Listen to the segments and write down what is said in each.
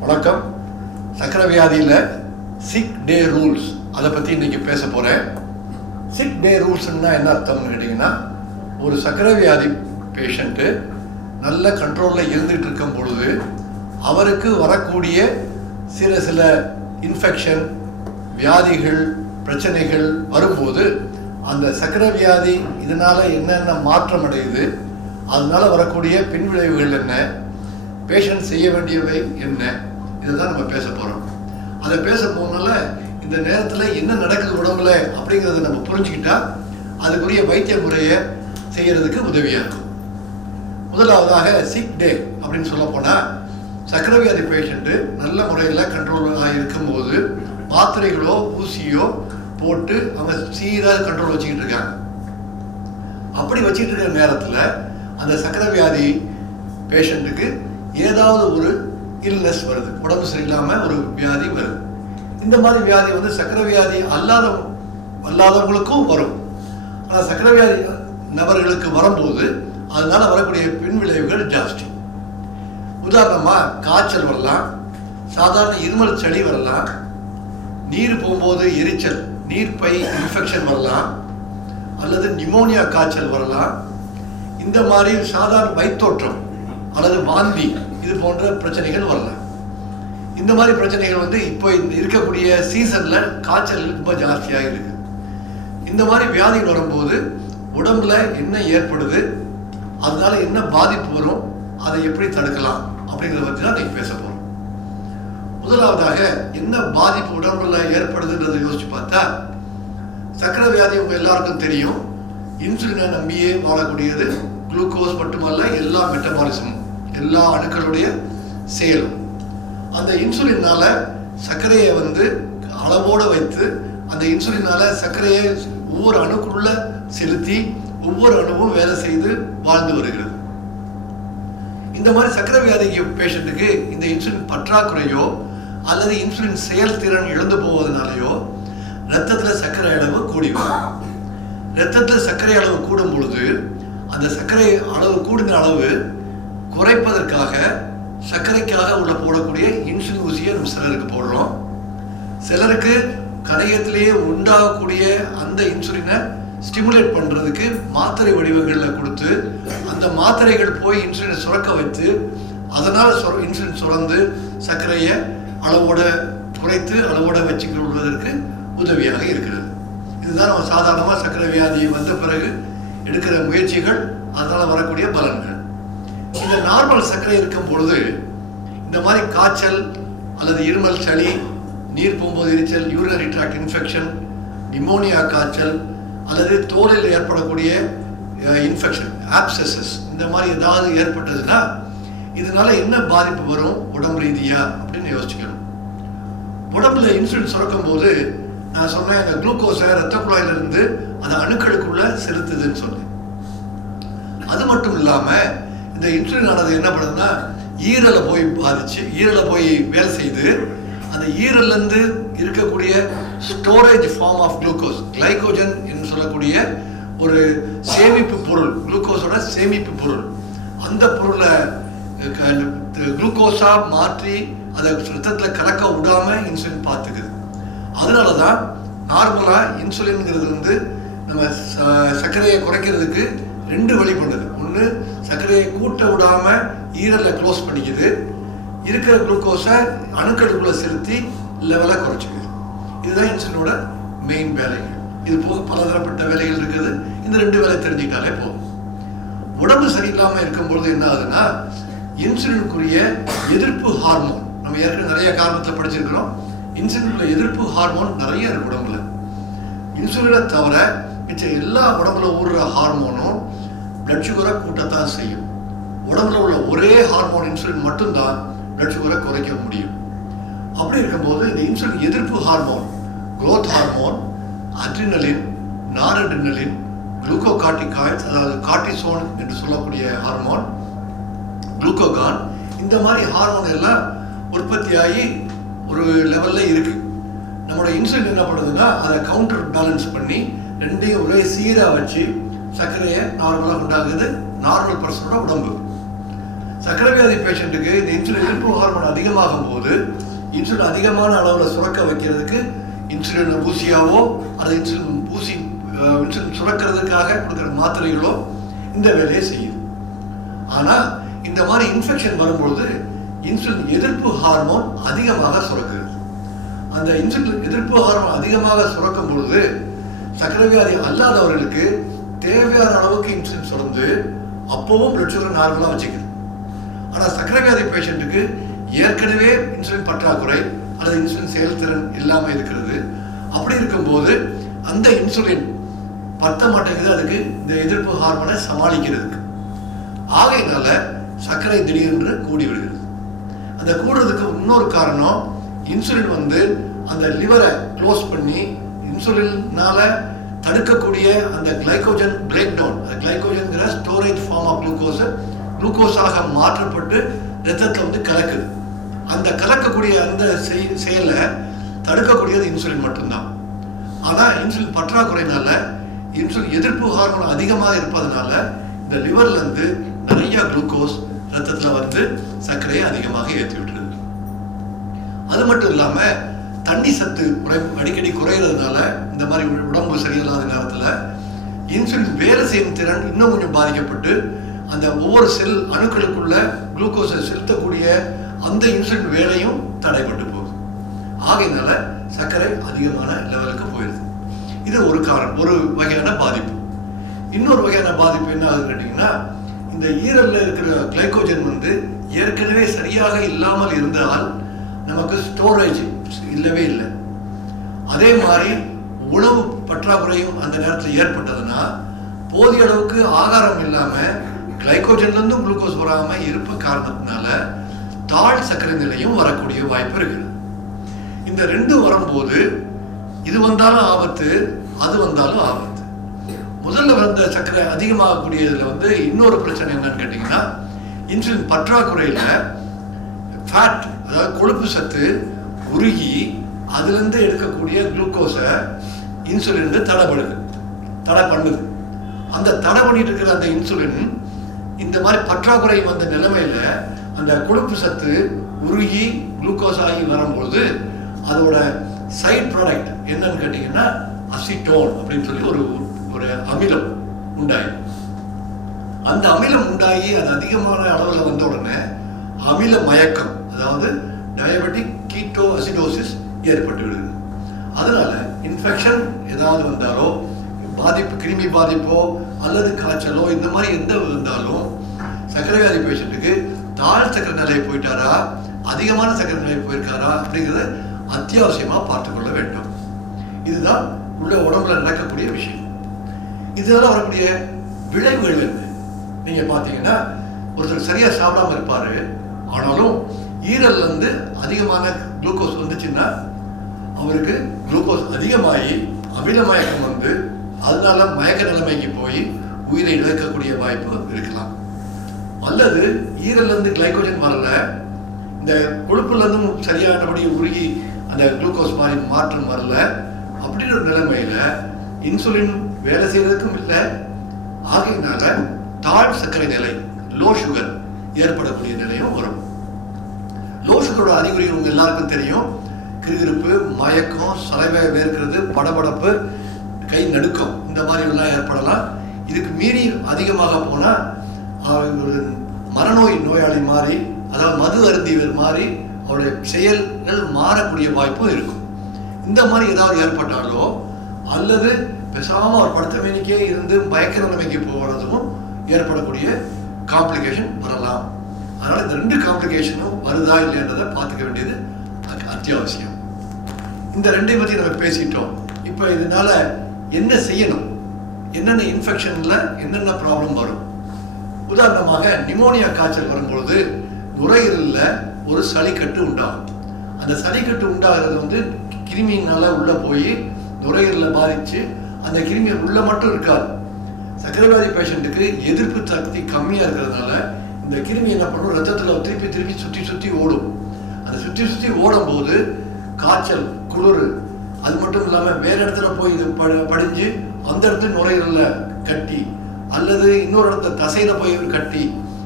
வணக்கம். சக்கரை வியாதியில் சிக் டே ரூல்ஸ் அதை பற்றி இன்றைக்கி பேச போகிறேன். சிக் டே ரூல்ஸ்ன்னா என்ன அர்த்தம்னு கேட்டிங்கன்னா, ஒரு சக்கரை வியாதி பேஷண்ட்டு நல்ல கண்ட்ரோலில் இருந்துகிட்டு இருக்கும் பொழுது அவருக்கு வரக்கூடிய சில இன்ஃபெக்ஷன், வியாதிகள், பிரச்சனைகள் வரும்போது அந்த சக்கரை வியாதி இதனால் என்னென்ன மாற்றம் அடையுது, அதனால் வரக்கூடிய பின்விளைவுகள் என்ன, பேஷண்ட் செய்ய வேண்டியவை என்ன, இதை தான் நம்ம பேச போகிறோம். அதை பேச போகனால இந்த நேரத்தில் என்ன நடக்குது உடம்புல அப்படிங்கிறத நம்ம புரிஞ்சுக்கிட்டா அதுக்குரிய வைத்திய முறையை செய்கிறதுக்கு உதவியாக இருக்கும். முதலாவதாக சிக் டே அப்படின்னு சொல்ல போனால், சக்கரை வியாதி பேஷண்ட்டு நல்ல முறையில் கண்ட்ரோலாக இருக்கும்போது மாத்திரைகளோ ஊசியோ போட்டு அவங்க சீராக கண்ட்ரோல் வச்சுக்கிட்டு இருக்காங்க. அப்படி வச்சுக்கிட்டு இருக்கிற நேரத்தில் அந்த சக்கரை வியாதி பேஷண்ட்டுக்கு ஏதாவது ஒரு இல்னஸ் வருது, உடம்பு சரியில்லாமல் ஒரு வியாதி வருது. இந்த மாதிரி வியாதி வந்து சக்கரை வியாதி அல்லாதவங்களுக்கும் வரும். ஆனால் சக்கரை வியாதி நபர்களுக்கு வரும்போது அதனால வரக்கூடிய பின்விளைவுகள் ஜாஸ்தி. உதாரணமாக காய்ச்சல் வரலாம், சாதாரண இருமல் சளி வரலாம், நீர் போகும்போது எரிச்சல், நீர்ப்பை இன்ஃபெக்ஷன் வரலாம், அல்லது நிமோனியா காய்ச்சல் வரலாம். இந்த மாதிரி சாதாரண வயிற்றோற்றம் அல்லது வாந்தி இது போன்ற பிரச்சனைகள் வரலாம். இந்த மாதிரி பிரச்சனைகள் வந்து இப்போ இருக்கக்கூடிய சீசனில் காய்ச்சல் ரொம்ப ஜாஸ்தியாக இருக்குது. இந்த மாதிரி வியாதிகள் வரும்போது உடம்புல என்ன ஏற்படுது, அதனால என்ன பாதிப்பு வரும், அதை எப்படி தடுக்கலாம் அப்படிங்கிறத பற்றி தான் நீங்கள் பேச போகிறோம். முதலாவதாக என்ன பாதிப்பு உடம்புல ஏற்படுதுன்றதை யோசிச்சு பார்த்தா, சக்கரை வியாதி உங்க எல்லாருக்கும் தெரியும். இன்சுலினை நம்பியே வாழக்கூடியது. குளுக்கோஸ் மட்டுமல்ல, எல்லா மெட்டபாலிசமும், எல்லா அணுக்களுடைய செயலும். அந்த இன்சுலினால சர்க்கரையை வந்து அளவோடு வைத்து அந்த இன்சுலினால சர்க்கரையை ஒவ்வொரு அணுக்குள்ள செலுத்தி ஒவ்வொரு அணுவும் வேலை செய்து வாழ்ந்து வருகிறது. இந்த மாதிரி சர்க்கரை வியாதி பேஷண்ட்டுக்கு இந்த இன்சுலின் பற்றாக்குறையோ அல்லது இன்சுலின் செயல்திறன் இழந்து போவதனாலேயோ ரத்தத்தில் சர்க்கரை அளவு கூடி வரும். ரத்தத்தில் சர்க்கரை அளவு கூடும் பொழுது அந்த சர்க்கரை அளவு கூடின அளவு குறைப்பதற்காக சர்க்கரைக்காக உள்ள போடக்கூடிய இன்சுலின் ஊசியை நம்ம சிலருக்கு போடுறோம். சிலருக்கு கணையத்திலேயே உண்டாகக்கூடிய அந்த இன்சுலினை ஸ்டிமுலேட் பண்ணுறதுக்கு மாத்திரை வடிவங்களில் கொடுத்து அந்த மாத்திரைகள் போய் இன்சுலினை சுரக்க வைத்து அதனால் இன்சுலின் சுரந்து சர்க்கரையை அளவோட குறைத்து அளவோட வச்சுக்கொள்வதற்கு உதவியாக இருக்கிறது. இதுதான் நம்ம சாதாரணமாக சர்க்கரை வியாதி வந்த பிறகு எடுக்கிற முயற்சிகள், அதனால் வரக்கூடிய பலன்கள். இந்த நார்மல் சர்க்கரை இருக்கும் பொழுது இந்த மாதிரி காய்ச்சல் அல்லது இருமல் சளி, நீர் போகும்போது எரிச்சல், யூரினரி ட்ராக்ட் இன்ஃபெக்ஷன், நிமோனியா காய்ச்சல் அல்லது தோலில் ஏற்படக்கூடிய இன்ஃபெக்ஷன், ஆப்சஸஸ், இந்த மாதிரி ஏதாவது ஏற்பட்டதுன்னா இதனால என்ன பாதிப்பு வரும் உடம்பு ரீதியா அப்படின்னு யோசிச்சுக்கணும். உடம்புல இன்சுலின் சுரக்கும் போது நான் சொன்னேன், அந்த குளுக்கோஸை ரத்த குழாயிலிருந்து அந்த அணுக்களுக்குள்ள செலுத்துதுன்னு சொன்னேன். அது மட்டும் இல்லாம இந்த இன்சுலின் ஆனது என்ன பண்ணுதுன்னா ஈரலை போய் பாதிச்சு, ஈரலை போய் வேலை செய்து அந்த ஈரல்ல இருந்து இருக்கக்கூடிய storage form of glucose, glycogen என்று சொல்லக்கூடிய ஒரு சேமிப்பு பொருள், குளுக்கோஸோட சேமிப்பு பொருள், அந்த பொருளை குளுக்கோஸா மாற்றி அதை ரத்தத்தில் கலக்க விடாம இன்சுலின் பார்த்துக்குது. அதனால தான் நார்மலாக இன்சுலின்ங்கிறது வந்து நம்ம சர்க்கரையை குறைக்கிறதுக்கு ரெண்டு வழி பண்ணுது. ஒன்று, சர்க்கரையை கூட்ட விடாமல் ஈரலை க்ளோஸ் பண்ணிக்குது, இருக்கிற குளுக்கோஸை அணுக்களுக்குள்ளே செலுத்தி லெவலாக குறைச்சிக்குது. இதுதான் இன்சுலினோட மெயின் வேலைகள். இது போக பலதரப்பட்ட வேலைகள் இருக்குது. இந்த ரெண்டு வேலை தெரிஞ்சுக்கிட்டாலே போதும். உடம்பு சரியில்லாமல் இருக்கும்பொழுது என்ன ஆகுதுன்னா, இன்சுலினுக்குரிய எதிர்ப்பு ஹார்மோன், நம்ம ஏற்கனவே நிறைய காரணத்தில் படிச்சிருக்கிறோம், இன்சுலினுக்குள்ள எதிர்ப்பு ஹார்மோன் நிறைய இருக்கு உடம்புல. இன்சுலினை தவிர மிச்ச எல்லா உடம்புல ஊடுற ஹார்மோனும் பிளட் சுகரை கூட்டத்தான் செய்யும். உடம்புல உள்ள ஒரே ஹார்மோன் இன்சுலின் மட்டும்தான் பிளட் சுகரை குறைக்க முடியும். அப்படி இருக்கும்போது இந்த இன்சுலின் எதிர்ப்பு hormone, growth hormone, adrenaline, நாரட்ரினலின், glucocorticoids, அதாவது கார்டிசோன் என்று சொல்லக்கூடிய ஹார்மோன், குளுக்கோகான், இந்த மாதிரி ஹார்மோன் எல்லாம் உற்பத்தியாகி ஒரு லெவலில் இருக்கு. நம்மளோட இன்சுலின் என்ன பண்ணுதுன்னா அதை கவுண்டர் பேலன்ஸ் பண்ணி ரெண்டையும் ஒரே சீராக வச்சு சர்க்கரையை நார்மலாக உண்டாகுது நார்மல் பர்சனோட உடம்பு. சர்க்கரை வியாதி பேஷண்ட்டுக்கு இந்த இன்சுலின் எதிர்ப்பு ஹார்மோன் அதிகமாகும் போது இன்சுலின் அதிகமான அளவில் சுரக்க வைக்கிறதுக்கு இன்சுலின் ஊசியாவோ அல்லது இன்சுலின் சுரக்கிறதுக்காக கொடுக்குற மாத்திரைகளோ இந்த வேலையை செய்யுது. ஆனால் இந்த மாதிரி இன்ஃபெக்ஷன் வரும்பொழுது இன்சுலின் எதிர்ப்பு ஹார்மோன் அதிகமாக சுரக்குது. அந்த இன்சுலின் எதிர்ப்பு ஹார்மோன் அதிகமாக சுரக்கும் பொழுது சர்க்கரை வியாதி அல்லாதவர்களுக்கு தேவையான அளவுக்கு இன்சுலின் சுரந்து அப்பவும் பிளட் சுகர் நார்மலாக வச்சுக்குது. ஆனால் சர்க்கரை வியாதி பேஷண்ட்டுக்கு ஏற்கனவே இன்சுலின் பற்றாக்குறை அல்லது இன்சுலின் செயல்திறன் இல்லாமல் இருக்கிறது. அப்படி இருக்கும்போது அந்த இன்சுலின் பத்த மாட்டேங்குது அதுக்கு இந்த எதிர்ப்பு ஹார்மோனை சமாளிக்கிறதுக்கு. ஆகையினால சர்க்கரை திடீரென்று கூடி விடுகிறது. அந்த கூடுறதுக்கு இன்னொரு காரணம் இன்சுலின் அந்த லிவரை க்ளோஸ் பண்ணி இன்சுலினால தடுக்கக்கூடிய அந்த glycogen break down, கிளைகோஜன்கிற storage form of குளுக்கோஸாக மாற்றப்பட்டு ரத்தத்தில் கலக்குது. அந்த கலக்கக்கூடிய அந்த செயலை தடுக்கக்கூடியது இன்சுலின் மட்டும்தான். ஆனால் இன்சுலின் பற்றாக்குறையினால இன்சுலின் எதிர்ப்பு ஹார்மோன் அதிகமாக இருப்பதனால இந்த லிவர்லேருந்து நிறைய குளுக்கோஸ் ரத்தத்தில் சர்க்கரையை அதிகமாக ஏற்றி விட்டுருது. அது மட்டும் இல்லாமல் தண்ணி சத்து அடிக்கடி குறையிறதுனால இந்த மாதிரி உடம்பு சரியில்லாத நேரத்தில் இன்சுலின் வேலை செய்யும் திறன் இன்னும் கொஞ்சம் பாதிக்கப்பட்டு அந்த ஒவ்வொரு செல் அணுக்களுக்குள்ள குளுக்கோஸை செலுத்தக்கூடிய அந்த இன்சுலின் வேலையும் தடைப்பட்டு போகுது. ஆகையினால சர்க்கரை அதிகமான லெவலுக்கு போயிடுது. இது ஒரு வகையான பாதிப்பு. இன்னொரு வகையான பாதிப்பு என்ன ஆகுதுன்னு கேட்டிங்கன்னா, இந்த ஈரலில் இருக்கிற கிளைகோஜன் ஏற்கனவே சரியாக இல்லாமல் இருந்தால் நமக்கு ஸ்டோரேஜ் இல்லவே இல்லை. அதே மாதிரி உணவு பற்றாக்குறையும் அந்த நேரத்தில் ஏற்பட்டதுன்னா போதிய அளவுக்கு ஆகாரம் இல்லாமல் கிளைகோஜன்லேருந்தும் குளுக்கோஸ் வராமல் இருப்பு காரணத்தினால தாழ் சர்க்கரை நிலையும் வரக்கூடிய வாய்ப்பு இருக்குது. இந்த ரெண்டும் வரும்போது இது வந்தாலும் ஆபத்து, அது வந்தாலும் ஆபத்து. முதல்ல வந்த சர்க்கரை அதிகமாகக்கூடியதுல இன்னொரு பிரச்சனை என்னன்னு கேட்டிங்கன்னா, இன்சுலின் பற்றாக்குறையில் ஃபேட், அதாவது கொழுப்பு சத்து உருகி அதுலேருந்து எடுக்கக்கூடிய குளுக்கோஸை இன்சுலின் தடை பண்ணுது. அந்த தடை பண்ணிட்டு இருக்கிற அந்த இன்சுலின் இந்த மாதிரி பற்றாக்குறை வந்த நிலைமையில அந்த கொழுப்பு சத்து உருகி குளுக்கோஸ் ஆகி வரும்பொழுது அதோட சைட் ப்ராடக்ட் என்னன்னு கேட்டிங்கன்னா அசிட்டோன் அப்படின்னு சொல்லி ஒரு அமிலம் உண்டாயி, அந்த அமிலம் உண்டாகி அது அதிகமான அளவில் வந்த உடனே அமில மயக்கம், அதாவது டயபெட்டிக் கீட்டோ அசிடோசிஸ் ஏற்பட்டு விடுது. அதனால இன்ஃபெக்ஷன் ஏதாவது வந்தாலோ, பாதிப்பு கிருமி பாதிப்போ அல்லது காய்ச்சலோ இந்த மாதிரி எந்த இருந்தாலும் சர்க்கரை வியாதி பேஷண்ட்டுக்கு தாழ் சர்க்கரை நிலையை போயிட்டாரா அதிகமான சர்க்கரை நிலையை போயிருக்காரா அப்படிங்கிறத அத்தியாவசியமாக பார்த்துக்கொள்ள வேண்டும். இதுதான் உள்ள உடம்புல நடக்கக்கூடிய விஷயம். இதனால வரக்கூடிய விளைவுகள் என்ன? நீங்க பார்த்தீங்கன்னா, ஒருத்தர் சரியா சாப்பிடாம இருப்பாரு, ஆனாலும் ஈரல்ல அதிகமான குளுக்கோஸ் வந்துச்சுன்னா அவருக்கு குளுக்கோஸ் அதிகமாகி அமிலமயக்கம் அதனால மயக்க நிலைமைக்கு போய் உயிரை இழக்கக்கூடிய வாய்ப்பு இருக்கலாம். அல்லது ஈரல்ல கிளைகோஜன் வரல, இந்த கொழுப்புல இருந்தும் சரியானபடி உருகி அந்த குளுக்கோஸ் மாதிரி மாற்றம் வரல, அப்படின்ற நிலைமையில இன்சுலின் வேலை செய்யறதுக்கும் இல்லை. ஆகையினால தாழ் சர்க்கரை நிலை, லோ சுகர் ஏற்படக்கூடிய நிலையும் வரும். லோ சுகரோட அறிகுறி உங்க எல்லாருக்கும் தெரியும். கிருகிருப்பு, மயக்கம், சலைவை வேர்க்கிறது, படபடப்பு, கை நடுக்கம், இந்த மாதிரி எல்லாம் ஏற்படலாம். இதுக்கு மீறி அதிகமாக போனா ஒரு மனநோய் நோயாளி மாதிரி, அதாவது மது அருந்தியவர் மாதிரி அவருடைய செயல்கள் மாறக்கூடிய வாய்ப்பும் இருக்கும். இந்த மாதிரி ஏதாவது ஏற்பட்டாலோ அல்லது பேசாம ஒரு படுத்த மேனிக்கே இருந்து மயக்க நிலைமைக்கு போகிறதும் ஏற்படக்கூடிய காம்ப்ளிகேஷன் வரலாம். அதனால இந்த ரெண்டு காம்ப்ளிகேஷனும் வருதா இல்லைன்றதை பார்த்துக்க வேண்டியது அத்தியாவசியம். இந்த ரெண்டையும் பற்றி நம்ம பேசிட்டோம். இப்போ இதனால என்ன செய்யணும், என்னென்ன இன்ஃபெக்ஷன்ல என்னென்ன ப்ராப்ளம் வரும். உதாரணமாக நிமோனியா காய்ச்சல் வரும்பொழுது நுரையீரலில் ஒரு சளிக்கட்டு உண்டாகும். அந்த சளிக்கட்டு உண்டாகிறது கிருமியினால உள்ள போய் நுரையீரலில் பாதிச்சு அந்த கிருமி உள்ள மட்டும் இருக்காது. சர்க்கரை வியாதி பேஷண்ட்டுக்கு எதிர்ப்பு சக்தி கம்மியாக இருக்கிறதுனால இந்த கிருமி என்ன பண்ணும், ரத்தத்தில் திருப்பி திருப்பி சுற்றி சுற்றி ஓடும். அந்த சுற்றி சுற்றி ஓடும் போது காய்ச்சல், குளிர், அது மட்டும் இல்லாமல் வேற இடத்துல போய் இது படிஞ்சு அந்த இடத்துல நுரையீரலில் கட்டி அல்லது இன்னொரு இடத்துல தசையில போய் கட்டி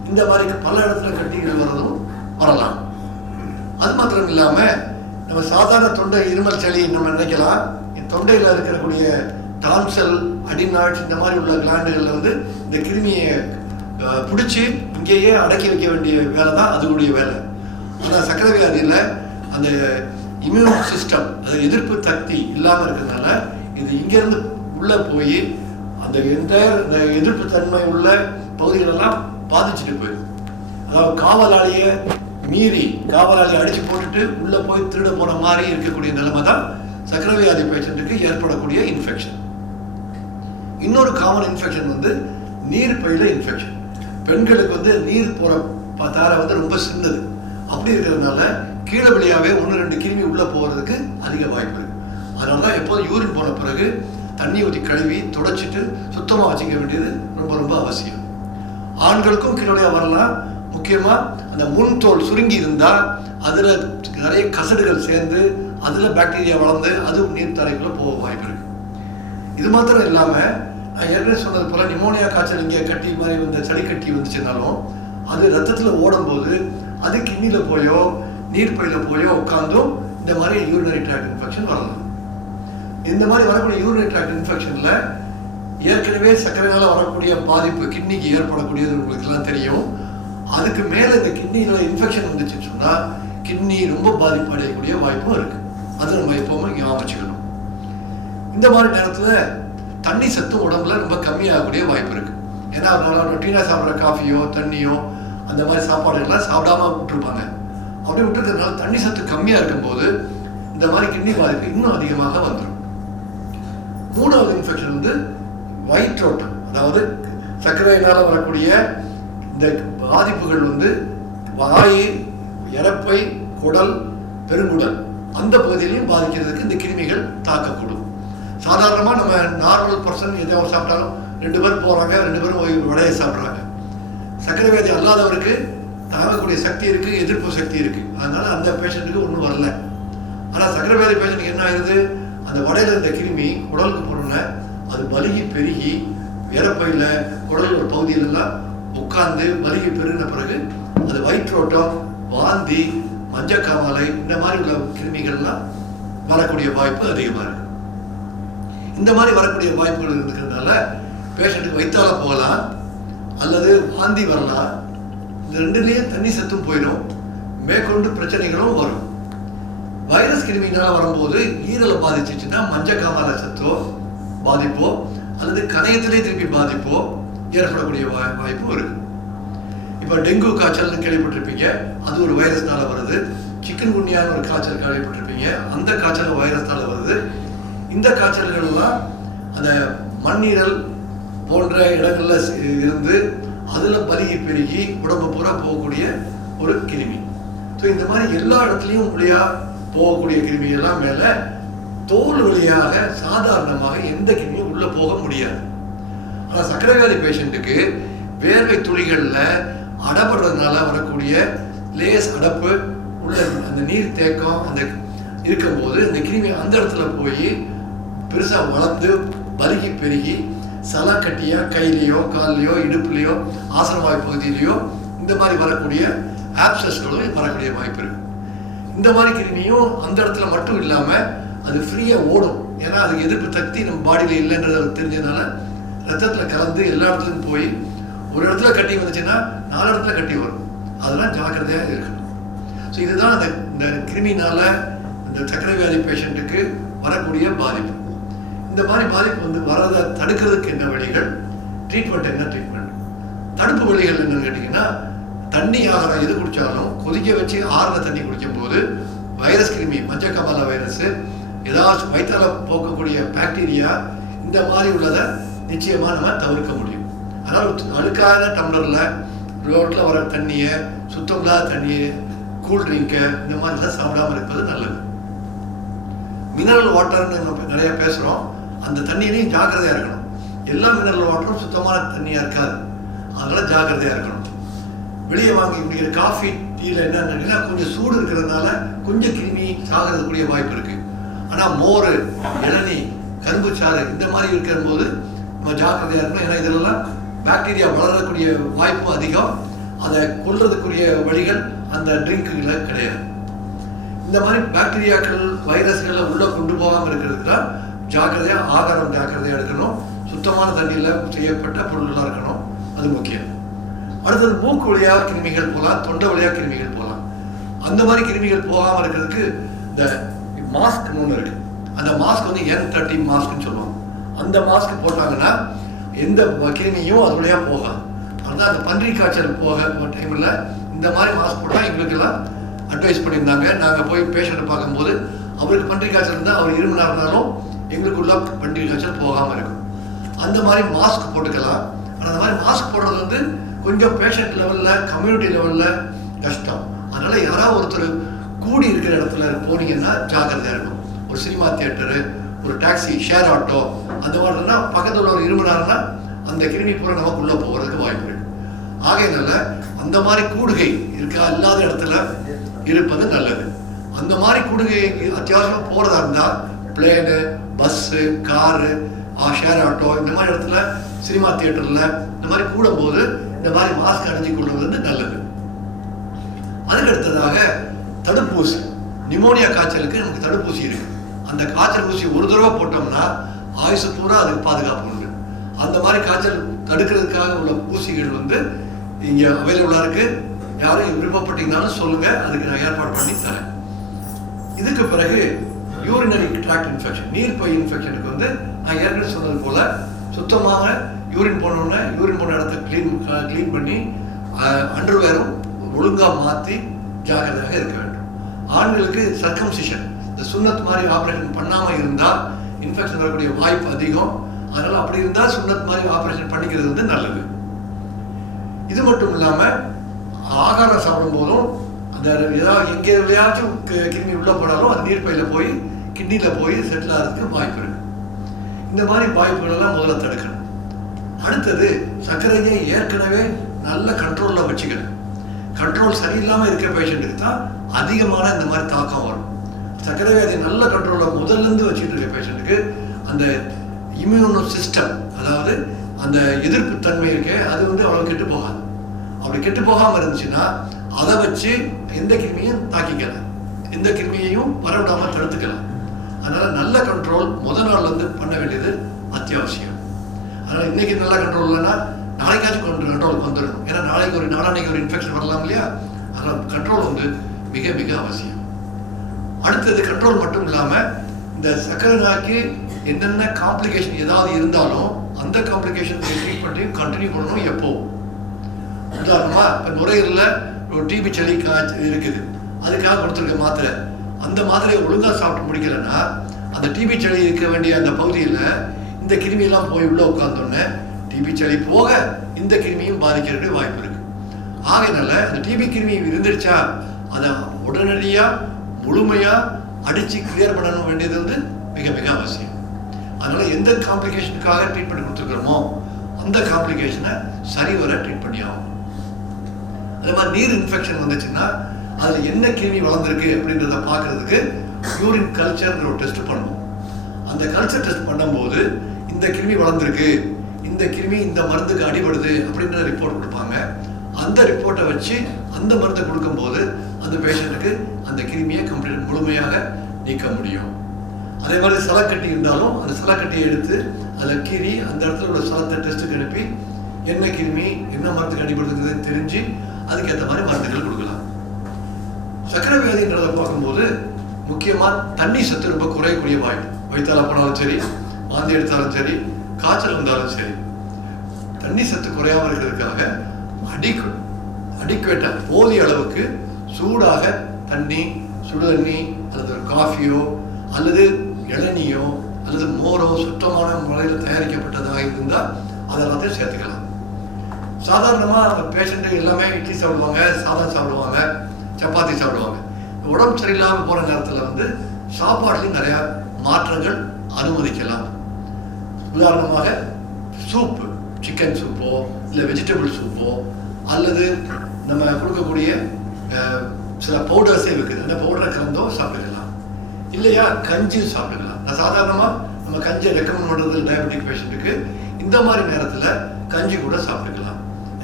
இந்த மாதிரி பல இடத்துல கட்டிகள் வர்றதும் வரலாம். அது மாத்திரம் இல்லாமல் நம்ம சாதாரண தொண்டை இருமல் சளி நம்ம நினைக்கலாம், தொண்டையில் இருக்கக்கூடிய டான்சல் அடிநாய்ட்ஸ் இந்த மாதிரி உள்ள கிளாண்டுகளில் வந்து இந்த கிருமியை பிடிச்சி இங்கேயே அடக்கி வைக்க வேண்டிய வேலை தான் அதுக்குடைய வேலை. ஆனால் சர்க்கரை வியாதியில் அந்த இம்யூன் சிஸ்டம், அது எதிர்ப்பு சக்தி இல்லாமல் இருக்கிறதுனால இது இங்கேருந்து உள்ளே போய் அந்த இந்த எதிர்ப்பு தன்மை உள்ள பகுதிகளெல்லாம் பாதிச்சுட்டு போயிடும். அதாவது காவலாளியை மீறி காவலாளியை அடித்து போட்டுட்டு உள்ளே போய் திருட போகிற மாதிரி இருக்கக்கூடிய நிலைமை தான் சர்க்கரை வியாதி பேஷண்ட்டுக்கு ஏற்படக்கூடிய இன்ஃபெக்ஷன். இன்னொரு காமன் இன்ஃபெக்ஷன் வந்து நீர்ப்பையில் இன்ஃபெக்ஷன். பெண்களுக்கு வந்து நீர் போகிற தாரை வந்து ரொம்ப சின்னது. அப்படி இருக்கிறதுனால கீழே வழியாகவே 1-2 கிருமி உள்ளே போகிறதுக்கு அதிக வாய்ப்பு இருக்குது. அதனால தான் எப்போதும் யூரின் போன பிறகு தண்ணி ஊற்றி கழுவி தொடச்சிட்டு சுத்தமாக வச்சுக்க வேண்டியது ரொம்ப ரொம்ப அவசியம். ஆண்களுக்கும் கீழே வழியாக வரலாம். முக்கியமாக அந்த முன்தோல் சுருங்கி இருந்தால் அதில் நிறைய கசடுகள் சேர்ந்து அதில் பாக்டீரியா வளர்ந்து அது நீர் தரைக்குள்ளே போக வாய்ப்பு இருக்குது. இது மாத்திரம் இல்லாமல் நான் ஏற்கனவே சொன்னது போல் நிமோனியா காய்ச்சல் இங்கே கட்டி மாதிரி இந்த சளி கட்டி வந்துச்சுனாலும் அது ரத்தத்தில் ஓடும்போது அது கிட்னியில் போயோ நீர்ப்பையில் போயோ உட்காந்தும் இந்த மாதிரி யூரினரி ட்ராக்ட் இன்ஃபெக்ஷன் வரலாம். இந்த மாதிரி வரக்கூடிய யூரினரி ட்ராக்ட் இன்ஃபெக்ஷனில் ஏற்கனவே சர்க்கரையால் வரக்கூடிய பாதிப்பு கிட்னிக்கு ஏற்படக்கூடியது உங்களுக்கு எல்லாம் தெரியும். அதுக்கு மேலே இந்த கிட்னியில் இன்ஃபெக்ஷன் வந்துச்சுன்னு சொன்னால் கிட்னி ரொம்ப பாதிப்பு அடையக்கூடிய வாய்ப்பும் இருக்குது. அதை நம்ம எப்போவுமே ஞாபகம் வச்சுக்கணும். இந்த மாதிரி நேரத்தில் தண்ணி சத்து உடம்புல ரொம்ப கம்மியாகக்கூடிய வாய்ப்பு இருக்குது. ஏன்னா அதனால ரொட்டீனாக சாப்பிட்ற காஃபியோ தண்ணியோ அந்த மாதிரி சாப்பாடுகள்லாம் சாப்பிடாம விட்டுருப்பாங்க. அப்படி விட்டுருக்கிறதுனால தண்ணி சத்து கம்மியாக இருக்கும்போது இந்த மாதிரி கிட்னி பாதிப்பு இன்னும் அதிகமாக வந்துடும். 3வது இன்ஃபெக்ஷன் வந்து வயிற்றோட்டம். அதாவது சர்க்கரையினால் வரக்கூடிய இந்த பாதிப்புகள் வந்து வாய், இறப்பை, குடல், பெருங்குடல் அந்த பகுதியிலையும் பாதிக்கிறதுக்கு இந்த கிருமிகள் தாக்கக்கூடும். சாதாரணமாக நம்ம நார்மல் பர்சன் எதோ சாப்பிட்டாலும் 2 பேர் போகிறாங்க, 2 பேரும் வடையை சாப்பிட்றாங்க. சர்க்கரை வியாதி அல்லாதவருக்கு தாங்கக்கூடிய சக்தி இருக்குது, எதிர்ப்பு சக்தி இருக்குது. அதனால அந்த பேஷண்ட்டுக்கு ஒன்றும் வரல. ஆனால் சர்க்கரை வியாதி பேஷண்ட்டுக்கு என்ன ஆகுது, அந்த வடையில் இருந்த கிருமி குடலுக்கு போனோன்னே அது வலிகி பெருகி இறப்பையில் குடல் ஒரு பகுதியிலெல்லாம் உட்கார்ந்து வலிகி பெருகின பிறகு அது வயிற்றோட்டம், வாந்தி, மஞ்சக்காமாலை இந்த மாதிரி உள்ள கிருமிகள்லாம் வரக்கூடிய வாய்ப்பு அதிகமாக இருக்குது. இந்த மாதிரி வரக்கூடிய வாய்ப்புகள் இருக்கிறதுனால பேஷண்ட்டுக்கு வயிற்றால போகலாம் அல்லது வாந்தி வரலாம். இந்த 2லேயும் தண்ணி சத்தும் போயிடும், மேற்கொண்டு பிரச்சனைகளும் வரும். வைரஸ் கிருமினால் வரும்போது ஈரலை பாதிச்சிச்சுன்னா மஞ்சக்காமாலை சத்தோ பாதிப்போ அல்லது கணையத்திலே திருப்பி பாதிப்போ ஏற்படக்கூடிய வாய்ப்பும் இருக்கு. இப்போ டெங்கு காய்ச்சல்னு கேள்விப்பட்டிருப்பீங்க, அது ஒரு வைரஸ்னால வருது. சிக்கன் குன்யான்னு ஒரு காய்ச்சல் கேள்விப்பட்டிருப்பீங்க, அந்த காய்ச்சல் வைரஸ்னால வருது. இந்த காய்ச்சல்கள் எல்லாம் அந்த மண்ணீரல் போன்ற இடங்கள்ல இருந்து அதில் பருகி பெருகி உடம்பு பூரா போகக்கூடிய ஒரு கிருமி. ஸோ இந்த மாதிரி எல்லா இடத்துலையும் வழியாக போகக்கூடிய கிருமி எல்லாம் மேலே தோல் வழியாக சாதாரணமாக எந்த கிருமியும் உள்ளே போக முடியாது. ஆனால் சர்க்கரை வியாதி பேஷண்ட்டுக்கு வேர்வை துளிகளில் அடப்படுறதுனால வரக்கூடிய லேஸ் அடப்பு உள்ள அந்த நீர் தேக்கம் அந்த இருக்கும்போது இந்த கிருமி அந்த இடத்துல போய் பெருசாக வளர்ந்து பருகி பெருகி சலக்கட்டியா கையிலையோ கால்லையோ இடுப்புலையோ ஆசனவாய் பகுதியிலையோ இந்த மாதிரி வரக்கூடிய ஆப்சஸ்களும் வரக்கூடிய வாய்ப்பு இருக்கு. இந்த மாதிரி கிருமியும் அந்த இடத்துல மட்டும் இல்லாமல் அது ஃப்ரீயாக ஓடும். ஏன்னா அதுக்கு எதிர்ப்பு சக்தி நம்ம பாடியில் இல்லைன்றது தெரிஞ்சதுனால ரத்தத்தில் கலந்து எல்லா இடத்துலையும் போய் ஒரு இடத்துல கட்டி வந்துச்சுன்னா 4 இடத்துல கட்டி வரும். அதெல்லாம் ஜாக்கிரதையாக இருக்கணும். ஸோ இதுதான் இந்த கிருமினால இந்த சர்க்கரை வியாதி பேஷண்ட்டுக்கு வரக்கூடிய பாதிப்பு. இந்த மாதிரி பாதிப்பு வந்து வரதை தடுக்கிறதுக்கு என்ன வழிகள், ட்ரீட்மெண்ட் என்ன ட்ரீட்மெண்ட், தடுப்பு வழிகள் என்னன்னு கேட்டிங்கன்னா, தண்ணி ஆகாரம் எது குடித்தாலும் கொதிக்க வச்சு ஆறுன தண்ணி குடிக்கும் போது வைரஸ் கிருமி மஞ்சக்காமாலை வைரஸ் ஏதாச்சும் வயிற்றால போக்கக்கூடிய பாக்டீரியா இந்த மாதிரி உள்ளதை நிச்சயமாக நம்ம தவிர்க்க முடியும். அதனால் அழுக்காத டம்ளரில் ரோட்டில் வர தண்ணியை, சுத்தம் இல்லாத தண்ணியை, கூல்ட்ரிங்கை இந்த மாதிரிலாம் சாப்பிடாமல் இருப்பது நல்லது. மினரல் வாட்டர்னு நம்ம நிறைய பேசுகிறோம், அந்த தண்ணியிலையும் ஜாக்கிரதையாக இருக்கணும். எல்லா மினரல் வாட்டரும் சுத்தமான தண்ணியாக இருக்காது, அதனால் ஜாக்கிரதையாக இருக்கணும். வெளியே வாங்கி குடிக்கிற காஃபி டீயில் என்னன்னா கொஞ்சம் சூடு இருக்கிறதுனால கொஞ்சம் கிருமி சாகிறதுக்கூடிய வாய்ப்பு இருக்குது. ஆனால் மோர், இளநீ, கரும்புச்சாறு இந்த மாதிரி இருக்கிற போது நம்ம ஜாக்கிரதையாக இருக்கணும். ஏன்னா இதெல்லாம் பாக்டீரியா வளரக்கூடிய வாய்ப்பும் அதிகம். அதை கொல்றதுக்குரிய வழிகள் அந்த ட்ரிங்க்குகளில் கிடையாது. இந்த மாதிரி பாக்டீரியாக்கள் வைரஸ்களை உள்ளே கொண்டு போகாமல் இருக்கிறதுக்கு தான் ஜாக்கிரதையாக ஆகாரம் ஜாக்கிரதையாக எடுக்கணும். சுத்தமான தண்ணியில் செய்யப்பட்ட பொருள்களாக இருக்கணும், அது முக்கியம். அடுத்தது மூக்கு வழியாக கிருமிகள் போகலாம், தொண்டை வழியாக கிருமிகள் போகலாம். அந்த மாதிரி கிருமிகள் போகாமல் இருக்கிறதுக்கு இந்த மாஸ்க்னு ஒன்று இருக்குது. அந்த மாஸ்க் வந்து N30 மாஸ்க்னு சொல்லுவாங்க. அந்த மாஸ்க் போட்டாங்கன்னா எந்த கிருமியும் அது வழியாக போகாது. அதுதான் அந்த பன்றி காய்ச்சல் போக டைமில் இந்த மாதிரி மாஸ்க் போட்டால் எங்களுக்கெல்லாம் அட்வைஸ் பண்ணியிருந்தாங்க. நாங்கள் போய் பேஷண்ட்டை பார்க்கும்போது அவருக்கு பன்றி காய்ச்சல் இருந்தால் அவர் இருமலாக இருந்தாலும் எங்களுக்குள்ள பன்றி காய்ச்சல் போகாமல் இருக்கும். அந்த மாதிரி மாஸ்க் போட்டுக்கலாம். ஆனால் அந்த மாதிரி மாஸ்க் போடுறது வந்து கொஞ்சம் பேஷண்ட் லெவலில், கம்யூனிட்டி லெவலில் கஷ்டம். அதனால் யாராவது ஒருத்தர் கூடி இருக்கிற இடத்துல போனீங்கன்னா ஜாக்கிரதையாக இருக்கும். ஒரு சினிமா தியேட்டரு, ஒரு டாக்ஸி, ஷேர் ஆட்டோ, அந்த மாதிரினா பக்கத்தில் ஒரு இருமனாருன்னா அந்த கிருமி பூரா நமக்குள்ளே போகிறதுக்கு வாய்ப்பு இருக்கு. ஆகையினால அந்த மாதிரி கூடுகை இருக்கா இல்லாத இடத்துல இருப்பது நல்லது. அந்த மாதிரி கூடுகை அத்தியாவசியமாக போகிறதா இருந்தால் plane, bus, car, share auto, இந்த மாதிரி இடத்துல, சினிமா தியேட்டரில் இந்த மாதிரி கூடும்போது இந்த மாதிரி மாஸ்க் அணிஞ்சு கொள்வது வந்து நல்லது. அதுக்கு அடுத்ததாக தடுப்பூசி. நிமோனியா காய்ச்சலுக்கு நமக்கு தடுப்பூசி இருக்கு. அந்த காய்ச்சல் ஊசி ஒரு தடவை போட்டோம்னா ஆயுசு பூரா அதுக்கு பாதுகாப்பு உண்டு. அந்த மாதிரி காய்ச்சல் தடுக்கிறதுக்காக உள்ள ஊசிகள் வந்து இங்கே அவைலபிளாக இருக்கு. யாரும் விருப்பப்பட்டீங்கன்னாலும் சொல்லுங்க, அதுக்கு நான் ஏற்பாடு பண்ணி தரேன். இதுக்கு பிறகு யூரினரி ட்ராக்ட் இன்ஃபெக்ஷன், நீர்ப்பை இன்ஃபெக்ஷனுக்கு வந்து நான் ஏற்கனவே சொன்னது போல சுத்தமாக யூரின் போன இடத்த க்ளீன் பண்ணி அண்டர்வேரும் ஒழுங்காக மாற்றி ஜாக்கிரதையாக இருக்க வேண்டும். ஆண்களுக்கு சர்க்கம்சிஷன், இந்த சுன்னத் மாதிரி ஆப்ரேஷன் பண்ணாமல் இருந்தால் இன்ஃபெக்ஷன் வரக்கூடிய வாய்ப்பு அதிகம். அதனால் அப்படி இருந்தால் சுன்னத் மாதிரி ஆப்ரேஷன் பண்ணிக்கிறது வந்து நல்லது. இது மட்டும் இல்லாமல் ஆகாரம் சாப்பிடும் போதும் அந்த ஏதாவது எங்கேயாச்சும் கிருமி உள்ளே போனாலும் அது நீர்ப்பையில் போய் கிட்னியில் போய் செட்டில் ஆகிறதுக்கு வாய்ப்பு இருக்கு. இந்த மாதிரி வாய்ப்புகளெல்லாம் முதல்ல தடுக்கணும். அடுத்தது சர்க்கரையை ஏற்கனவே நல்ல கண்ட்ரோலில் வச்சுக்கணும். கண்ட்ரோல் சரியில்லாமல் இருக்கிற பேஷண்ட்டுக்கு தான் அதிகமான இந்த மாதிரி தாக்கம் வரும். சர்க்கரை வியாதி நல்ல கண்ட்ரோலில் முதல்லேருந்து வச்சுட்டு இருக்க பேஷண்ட்டுக்கு அந்த இம்யூனோ சிஸ்டம், அதாவது அந்த எதிர்ப்பு தன்மை இருக்கே, அது வந்து அவ்வளோ கெட்டு போகாது. அப்படி கெட்டு போகாமல் இருந்துச்சுன்னா அதை வச்சு எந்த கிருமியும் தாக்கிக்கலாம், எந்த கிருமியையும் வரவிடாமல் தடுத்துக்கலாம். அதனால் நல்ல கண்ட்ரோல் முதல் நாள்லேருந்து பண்ண வேண்டியது அத்தியாவசியம். அதனால் இன்றைக்கி நல்ல கண்ட்ரோல் இல்லைன்னா நாளைக்காச்சும் கண்ட்ரோலுக்கு வந்துடணும். ஏன்னா நாளைக்கு ஒரு இன்ஃபெக்ஷன் வரலாம் இல்லையா? அதனால் கண்ட்ரோல் வந்து மிக மிக அவசியம். அடுத்தது கண்ட்ரோல் மட்டும் இல்லாமல் இந்த சர்க்கரை நோய்க்கு என்னென்ன காம்ப்ளிகேஷன் ஏதாவது இருந்தாலும் அந்த காம்ப்ளிகேஷன் ட்ரீட்மெண்ட்டையும் கண்டினியூ பண்ணணும். எப்போ உதாரணமாக இப்போ நுரையீரலில் ஒரு டிபி சளி இருக்குது, அதுக்காக கொடுத்துருக்க மாத்திரை, அந்த மாத்திரையை ஒழுங்காக சாப்பிட்டு முடிக்கலைன்னா அந்த டிபி சளி இருக்க வேண்டிய அந்த பகுதியில் இந்த கிருமியெல்லாம் போய் உள்ளே உட்கார்ந்தோடனே டிபி சளி போக இந்த கிருமியும் பாதிக்கிறதுக்கு வாய்ப்பு இருக்கு. ஆகையினால அந்த டிபி கிருமி இருந்துருச்சா அதை உடனடியாக முழுமையாக அடித்து கிளியர் பண்ணணும் வேண்டியது வந்து மிக மிக அவசியம். அதனால் எந்த காம்ப்ளிகேஷனுக்காக ட்ரீட்மெண்ட் கொடுத்துருக்குறோமோ அந்த காம்ப்ளிகேஷனை சரிவர ட்ரீட் பண்ணி ஆகும். அதே மாதிரி நீர் இன்ஃபெக்ஷன் வந்துச்சுன்னா அதில் என்ன கிருமி வளர்ந்துருக்கு அப்படின்றத பார்க்கறதுக்கு யூரின் கல்ச்சர்ன்ற ஒரு டெஸ்ட் பண்ணுவோம். அந்த கல்ச்சர் டெஸ்ட் பண்ணும்போது இந்த கிருமி வளர்ந்துருக்கு, இந்த கிருமி இந்த மருந்துக்கு அடிபடுது அப்படின்ற ரிப்போர்ட் கொடுப்பாங்க. அந்த ரிப்போர்ட்டை வச்சு அந்த மருந்தை கொடுக்கும்போது அந்த பேஷண்ட்டுக்கு அந்த கிருமியை கம்ப்ளீட் முழுமையாக நீக்க முடியும். அதே மாதிரி சலக்கட்டி இருந்தாலும் அந்த சலக்கட்டியை எடுத்து அதில் கீறி அந்த இடத்துல உள்ள சலத்தை டெஸ்ட்டுக்கு அனுப்பி என்ன கிருமி என்ன மருந்துக்கு அடிபடுதுங்கிறது தெரிஞ்சு அதுக்கேற்ற மாதிரி மருந்துகள் கொடுக்கலாம். சர்க்கரை வியாதின்றதை பார்க்கும்போது முக்கியமாக தண்ணி சத்து ரொம்ப குறையக்கூடிய வாய்ப்பு. வயிற்றால போனாலும் சரி, வாந்தி எடுத்தாலும் சரி, காய்ச்சல் வந்தாலும் சரி, தண்ணி சத்து குறையாமல் இருக்கிறதுக்காக அடிக்குவேட்டாக போதிய அளவுக்கு சூடாக தண்ணி, சுடு தண்ணி அல்லது ஒரு காஃபியோ அல்லது இளநியோ அல்லது மோரோ சுத்தமான முறையில் தயாரிக்கப்பட்டதாக இருந்தால் அதெல்லாத்தையும் சேர்த்துக்கலாம். சாதாரணமாக பேஷண்ட்டு எல்லாமே இட்லி சாப்பிடுவாங்க, சாதம் சாப்பிடுவாங்க, சப்பாத்தி சாப்பிடுவாங்க. உடம்பு சரியில்லாமல் போகிற நேரத்தில் வந்து சாப்பாடுலையும் நிறையா மாற்றங்கள் அனுமதிக்கலாம். உதாரணமாக சூப்பு, சிக்கன் சூப்போ இல்லை வெஜிடபிள் சூப்போ அல்லது நம்ம கொடுக்கக்கூடிய சில பவுடர்ஸே இருக்குது, அந்த பவுடரை கலந்தோ சாப்பிட்டுக்கலாம். இல்லையா கஞ்சி சாப்பிட்டுக்கலாம். நான் சாதாரணமாக நம்ம கஞ்சியை ரெக்கமெண்ட் பண்ணுறது டயபெட்டிக் பேஷண்ட்டுக்கு இந்த மாதிரி நேரத்தில் கஞ்சி கூட சாப்பிட்டுக்கலாம்.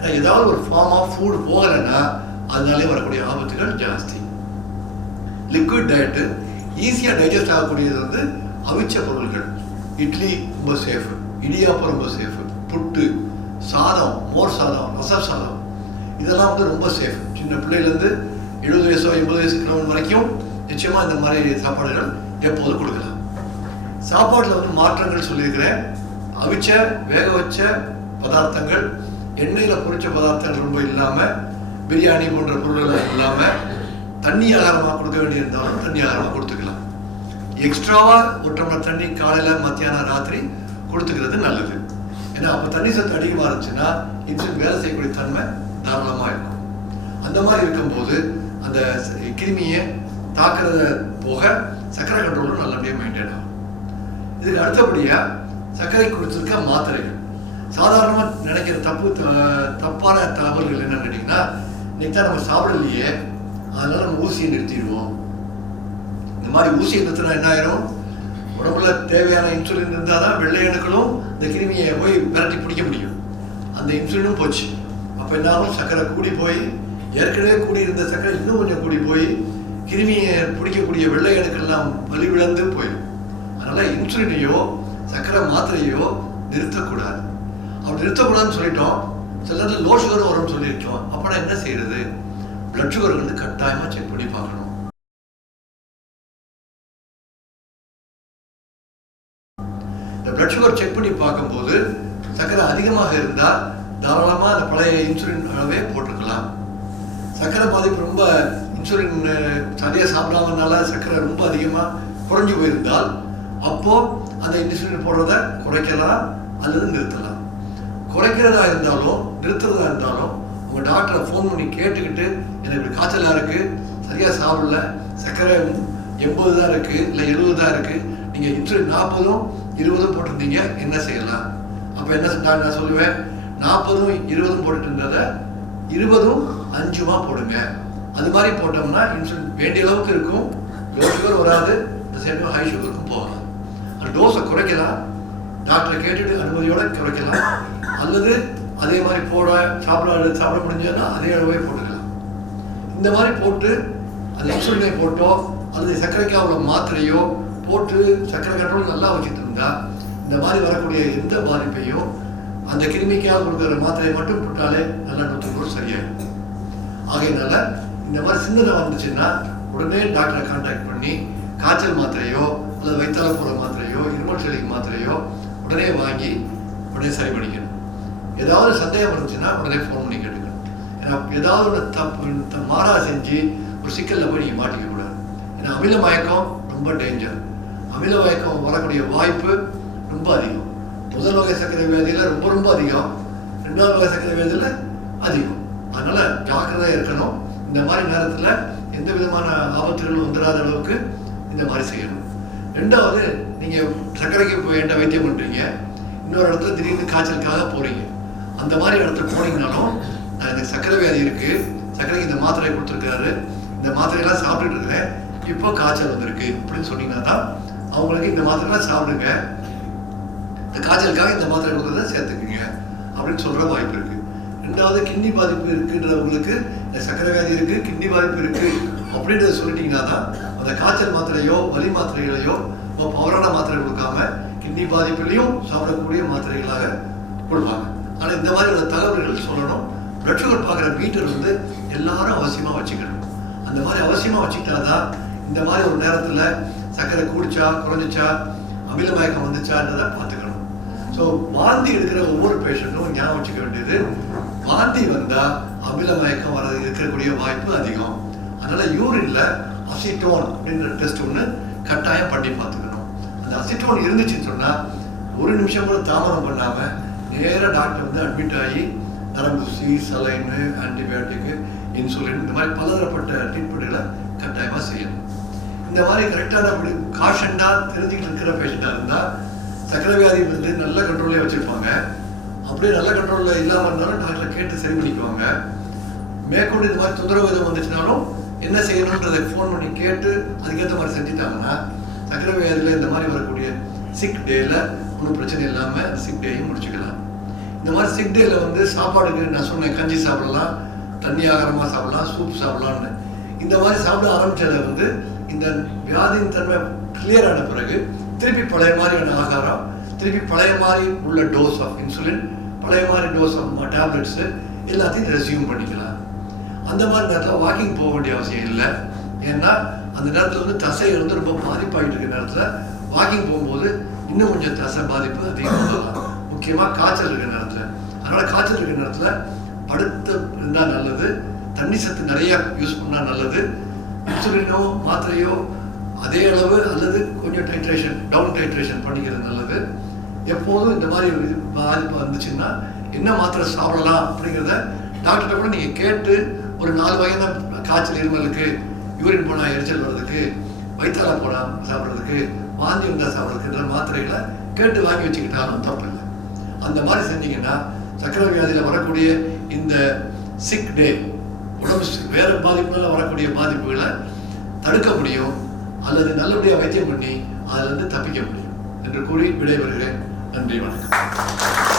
ஏன்னா ஏதாவது ஒரு ஃபார்ம் ஆஃப் ஃபுட் போகலைன்னா அதனாலே வரக்கூடிய ஆபத்துகள் ஜாஸ்தி. லிக்விட் டயட்டு ஈஸியாக டைஜஸ்ட் ஆகக்கூடியது வந்து அவிச்ச பொருள்கள். இட்லி ரொம்ப சேஃபு, இடியாப்பம் ரொம்ப சேஃபு, புட்டு, சாதம், மோர் சாதம், ரசம் சாதம் இதெல்லாம் வந்து ரொம்ப சேஃப். சின்ன பிள்ளையிலேருந்து 70 வயசோ 80 வயசு வரைக்கும் நிச்சயமாக இந்த மாதிரி சாப்பாடுகள் எப்போதும் கொடுக்கலாம். சாப்பாட்டில் வந்து மாற்றங்கள் சொல்லியிருக்கிறேன். அவிச்ச வேக வச்ச பதார்த்தங்கள், எண்ணெயில் பொரிச்ச பதார்த்தங்கள் ரொம்ப இல்லாமல், பிரியாணி போன்ற பொருள்கள் இல்லாமல் தண்ணி ஆகாரமாக கொடுக்க வேண்டியிருந்தாலும் தண்ணி ஆகாரமாக கொடுத்துக்கலாம். எக்ஸ்ட்ராவாக ஒரு டம்ளர் தண்ணி காலையில், மத்தியானம், ராத்திரி கொடுத்துக்கிறது நல்லது. ஏன்னா அப்போ தண்ணி சத்து அதிகமாக இருந்துச்சுன்னா இன்சுலின் வேலை செய்யக்கூடிய தன்மை தாராளமாக இருக்கும். அந்த மாதிரி இருக்கும்போது அந்த கிருமியை தாக்குறத போக சர்க்கரை கண்ட்ரோலும் நல்லபடியாக மெயின்டைன் ஆகும். இதுக்கு அடுத்தபடியாக சர்க்கரை கொடுத்துருக்க மாத்திரைகள். சாதாரணமாக நினைக்கிற தப்பான தகவல்கள் என்னன்னு கேட்டிங்கன்னா, இன்னைக்கு தான் நம்ம சாப்பிடலையே அதனால நம்ம ஊசியை நிறுத்திடுவோம். இந்த மாதிரி ஊசியை நிறுத்தினா என்ன ஆயிரும், உடம்புல தேவையான இன்சுலின் இருந்தால் தான் வெள்ளை அணுக்களும் இந்த கிருமியை போய் விரட்டி பிடிக்க முடியும். அந்த இன்சுலினும் போச்சு. அப்போ என்ன ஆகும், சர்க்கரை கூடி போய் ஏற்கனவே கூடி இருந்த சர்க்கரை இன்னும் கொஞ்சம் கூடி போய் கிருமியை பிடிக்கக்கூடிய வெள்ளை அணுக்கள்லாம் வலிவிழந்து போயிடும். அதனால இன்சுலினையோ சர்க்கரை மாத்திரையோ நிறுத்தக்கூடாது. அப்படி நிறுத்தக்கூடாதுன்னு சொல்லிட்டோம். சில நேரத்தில் லோ சுகர் வரும்னு சொல்லியிருக்கோம். அப்போனா என்ன செய்யறது? பிளட் சுகர் வந்து கட்டாயமாக செக் பண்ணி பார்க்கணும். இந்த பிளட் சுகர் செக் பண்ணி பார்க்கும்போது சர்க்கரை அதிகமாக இருந்தால் தாராளமாக அந்த பழைய இன்சுலின் அளவே போட்டுக்கலாம். சர்க்கரை பாதிப்பு ரொம்ப இன்சுலின் சரியாக சாப்பிடாமனால சர்க்கரை ரொம்ப அதிகமாக குறைஞ்சி போயிருந்தால் அப்போ அந்த இன்சுலின் போடுறத குறைக்கலாம் அல்லது நிறுத்தலாம். குறைக்கிறதா இருந்தாலும் நிறுத்துறதா இருந்தாலும் உங்கள் டாக்டரை ஃபோன் பண்ணி கேட்டுக்கிட்டு, எனக்கு இப்படி காய்ச்சலாக இருக்குது, சரியாக சாப்பிடல, சர்க்கரை 80 தான் இருக்குது இல்லை 70 தான் இருக்குது, நீங்கள் இன்சுலின் 40ம் 20ம் போட்டிருந்தீங்க, என்ன செய்யலாம்? அப்போ என்ன நான் சொல்லுவேன், 40ம் 20ம் போட்டுட்டு இருந்ததை 20ம் 5மா போடுங்க. அது மாதிரி போட்டோம்னா இன்சுலின் வேண்டிய அளவுக்கு இருக்கும், லோ சுகர் வராது, இந்த சைடு ஹை சுகருக்கும் போகலாம். அந்த டோஸை குறைக்கலாம், டாக்டரை கேட்டுட்டு அனுமதியோட குறைக்கலாம். அல்லது அதே மாதிரி சாப்பிட முடிஞ்சதுன்னா அதே அளவே போட்டுக்கலாம். இந்த மாதிரி போட்டு அந்த இன்சுலினை போட்டோ அல்லது சர்க்கரைக்காக உள்ள மாத்திரையோ போட்டு சர்க்கரை கண்ட்ரோல் நல்லா வச்சுட்டு இருந்தா இந்த மாதிரி வரக்கூடிய எந்த பாதிப்பையும் அந்த கிருமிக்காக கொடுக்குற மாத்திரையை மட்டும் போட்டாலே நல்லா 100% சரியாயிடும். ஆகையினால இந்த மாதிரி சின்னதாக வந்துச்சுன்னா உடனே டாக்டரை கான்டாக்ட் பண்ணி காய்ச்சல் மாத்திரையோ அல்லது வயிற்றால போகிற மாத்திரையோ இருமல் சளிக்கு மாத்திரையோ உடனே வாங்கி உடனே சரி பண்ணிக்கணும். ஏதாவது சந்தேகம் இருந்துச்சுன்னா உடனே ஃபோன் பண்ணி கேட்டுக்கணும். ஏன்னா ஏதாவது ஒரு தப்பு மாறா செஞ்சு ஒரு சிக்கலில் போய் நீங்கள் மாட்டிக்க கூடாது. ஏன்னா அமில மயக்கம் ரொம்ப டேஞ்சர். அமில மயக்கம் வரக்கூடிய வாய்ப்பு ரொம்ப அதிகம். முதல் வகை சர்க்கரை வியாதியில் ரொம்ப ரொம்ப அதிகம், 2வது வகை சர்க்கரை வியாதியில் அதிகம். அதனால ஜாக்கிரதையாக இருக்கணும். இந்த மாதிரி நேரத்தில் எந்த விதமான ஆபத்துகளும் வந்துடாத அளவுக்கு இந்த மாதிரி செய்யணும். 2வது, நீங்கள் சர்க்கரைக்கு இப்போ என்கிட்ட வைத்தியம் பண்ணுறீங்க, இன்னொரு இடத்துல திடீர்னு காய்ச்சலுக்காக போகிறீங்க. அந்த மாதிரி இடத்துக்கு போனீங்கனாலும் நான் இந்த சர்க்கரை வியாதி இருக்குது, சர்க்கரைக்கு இந்த மாத்திரை கொடுத்துருக்காரு, இந்த மாத்திரையெல்லாம் சாப்பிட்டுட்டு இருக்கிறேன், இப்போ காய்ச்சல் வந்திருக்கு அப்படின்னு சொன்னீங்கன்னா தான் அவங்களுக்கு இந்த மாத்திரைலாம் சாப்பிடுங்க, இந்த காய்ச்சலுக்காக இந்த மாத்திரை கொடுக்குறத சேர்த்துக்குங்க அப்படின்னு சொல்கிற வாய்ப்பு இருக்குது. 2வது, கிட்னி பாதிப்பு இருக்குன்றவங்களுக்கு இந்த சர்க்கரை வியாதி இருக்குது, கிட்னி பாதிப்பு இருக்குது அப்படின்றத சொல்லிட்டீங்கன்னா தான் அந்த காய்ச்சல் மாத்திரையோ வலி மாத்திரைகளையோ பவரான மாத்திரை கொடுக்காம கிட்னி பாதிப்புலையும் சாப்பிடக்கூடிய மாத்திரைகளாக கொடுப்பாங்க. ஆனால் இந்த மாதிரி ஒரு தகவல்கள் சொல்லணும். பிளட் சுகர் பார்க்குற மீட்டர் வந்து எல்லாரும் அவசியமாக வச்சுக்கணும். அந்த மாதிரி அவசியமாக வச்சுக்கிட்டா தான் இந்த மாதிரி ஒரு நேரத்தில் சர்க்கரை கூடிச்சா குறைஞ்சிச்சா அமில மயக்கம் வந்துச்சான்றதை பார்த்துக்கணும். ஸோ வாந்தி எடுக்கிற ஒவ்வொரு பேஷண்ட்டும் ஞாபகம் வச்சுக்க வேண்டியது, வாந்தி வந்தால் அமில மயக்கம் வர இருக்கக்கூடிய வாய்ப்பு அதிகம். அதனால் யூரின்ல அசிட்டோன் அப்படின்ற டெஸ்ட் ஒன்று கட்டாயம் பண்ணி பார்த்துக்கணும். அந்த அசிட்டோன் இருந்துச்சுன்னு சொன்னால் 1 நிமிஷம் கூட தாமதம் பண்ணாமல் நேராக டாக்டர் வந்து அட்மிட் ஆகி நரம்பூசி, சலைனு, ஆன்டிபயோட்டிக்கு, இன்சுலின் இந்த மாதிரி பலதரப்பட்ட ட்ரீட்மெண்ட்களை கட்டாயமாக செய்யணும். இந்த மாதிரி கரெக்டான அப்படி காஷண்டாக தெரிஞ்சுக்கிட்டு இருக்கிற பேஷண்ட்டாக இருந்தால் சர்க்கரை வியாதி வந்து நல்ல கண்ட்ரோல்லே வச்சுருப்பாங்க. அப்படியே நல்ல கண்ட்ரோலில் இல்லாமல் இருந்தாலும் டாக்டரை கேட்டு சரி பண்ணிக்குவாங்க. மேற்கொண்டு இந்த மாதிரி தொந்தரவு எதுவும் வந்துச்சுனாலும் என்ன செய்யணுன்றதை ஃபோன் பண்ணி கேட்டு அதுக்கேற்ற மாதிரி செஞ்சுட்டாங்கன்னா சர்க்கரை வியாதியில் இந்த மாதிரி வரக்கூடிய சிக் டேயில் ஒன்றும் பிரச்சனை இல்லாமல் சிக் டேயும் முடிச்சுக்கலாம். இந்த மாதிரி சிக் டேல வந்து சாப்பாடுக்கு நான் சொன்னேன், கஞ்சி சாப்பிடலாம், தண்ணி ஆகாரமாக சாப்பிடலாம், சூப் சாப்பிடலாம்னு. இந்த மாதிரி சாப்பிட ஆரம்பிச்சதை வந்து இந்த வியாதியின் தன்மை கிளியர் ஆன பிறகு திருப்பி பழைய மாதிரியான ஆகாரம், திருப்பி பழைய மாதிரி உள்ள டோஸ் ஆஃப் இன்சுலின், பழைய மாதிரி டோஸ் ஆஃப் டேப்லெட்ஸு எல்லாத்தையும் ரெஸ்யூம் பண்ணிக்கலாம். அந்த மாதிரி நேரத்தில் வாக்கிங் போக வேண்டிய அவசியம் இல்லை. ஏன்னா அந்த நேரத்தில் வந்து தசை வந்து ரொம்ப பாதிப்பாகிட்டு இருக்கிற நேரத்தில் வாக்கிங் போகும்போது இன்னும் கொஞ்சம் தசை பாதிப்பு அதிகமாக, முக்கியமாக காய்ச்சல் இருக்கிற நேரத்தில். அதனால் காய்ச்சல் இருக்கிற நேரத்தில் படுத்து இருந்தால் நல்லது, தண்ணி சத்து நிறையா யூஸ் பண்ணால் நல்லது. இன்சுலினோ மாத்திரையோ அதே அளவு அல்லது கொஞ்சம் டைட்ரேஷன், டவுன் டைட்ரேஷன் பண்ணிக்கிறது நல்லது. எப்போதும் இந்த மாதிரி பாதிப்பு வந்துச்சுன்னா என்ன மாத்திரை சாப்பிடலாம் அப்படிங்கிறத டாக்டர்கிட்ட கூட நீங்கள் கேட்டு, ஒரு 4 வகையான காய்ச்சல் இருமலுக்கு, யூரின் போனால் எரிச்சல் வர்றதுக்கு, வயிற்றால போனால் சாப்பிட்றதுக்கு, வாந்தி வந்தால் சாப்பிட்றதுக்குன்ற மாத்திரைகளை கேட்டு வாங்கி வச்சுக்கிட்டாலும் தப்பு இல்லை. அந்த மாதிரி செஞ்சீங்கன்னா சர்க்கரை வியாதியில் வரக்கூடிய இந்த சிக் டே, உடம்பு வேறு பாதிப்புகளால் வரக்கூடிய பாதிப்புகளை தடுக்க முடியும், அல்லது நல்லபடியாக வைத்தியம் பண்ணி அதிலிருந்து தப்பிக்க முடியும் என்று கூறி விடைபெறுகிறேன். நன்றி, வணக்கம்.